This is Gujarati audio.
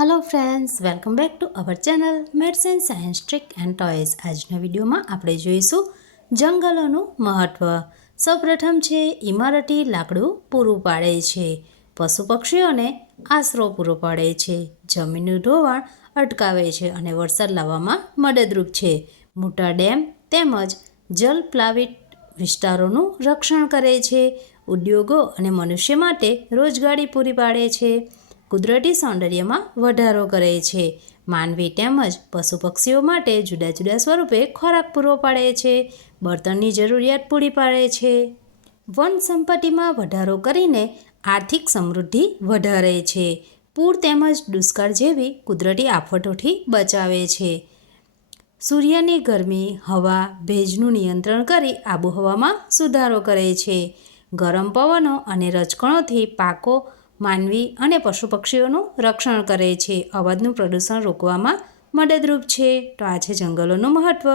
Hello friends, welcome back to our channel maths and science trick and toys. આજના વિડીયોમાં આપણે જોઈશું જંગલોનું મહત્ત્વ। સૌપ્રથમ છે ઇમારતી લાકડું પૂરું પાડે છે, પશુ પક્ષીઓને આશરો પૂરો પાડે છે, જમીનનું ધોવાણ અટકાવે છે અને વરસાદ લાવવામાં મદદરૂપ છે, મોટા ડેમ તેમજ જલપ્લાવિત વિસ્તારોનું રક્ષણ કરે છે, ઉદ્યોગો અને મનુષ્ય માટે રોજગારી પૂરી પાડે છે, કુદરતી સૌંદર્યમાં વધારો કરે છે, માનવી તેમજ પશુ પક્ષીઓ માટે જુદા જુદા સ્વરૂપે ખોરાક પૂરો પાડે છે, બળતણની જરૂરિયાત પૂરી પાડે છે, વન સંપત્તિમાં વધારો કરીને આર્થિક સમૃદ્ધિ વધારે છે, પૂર તેમજ દુષ્કાળ જેવી કુદરતી આફતોથી બચાવે છે, સૂર્યની ગરમી, હવા, ભેજનું નિયંત્રણ કરી આબોહવામાં સુધારો કરે છે, ગરમ પવનો અને રજકણોથી પાકો, માનવી અને પશુ પક્ષીઓનું રક્ષણ કરે છે, અવાજનું પ્રદૂષણ રોકવામાં મદદરૂપ છે। તો આ છે જંગલોનું મહત્ત્વ।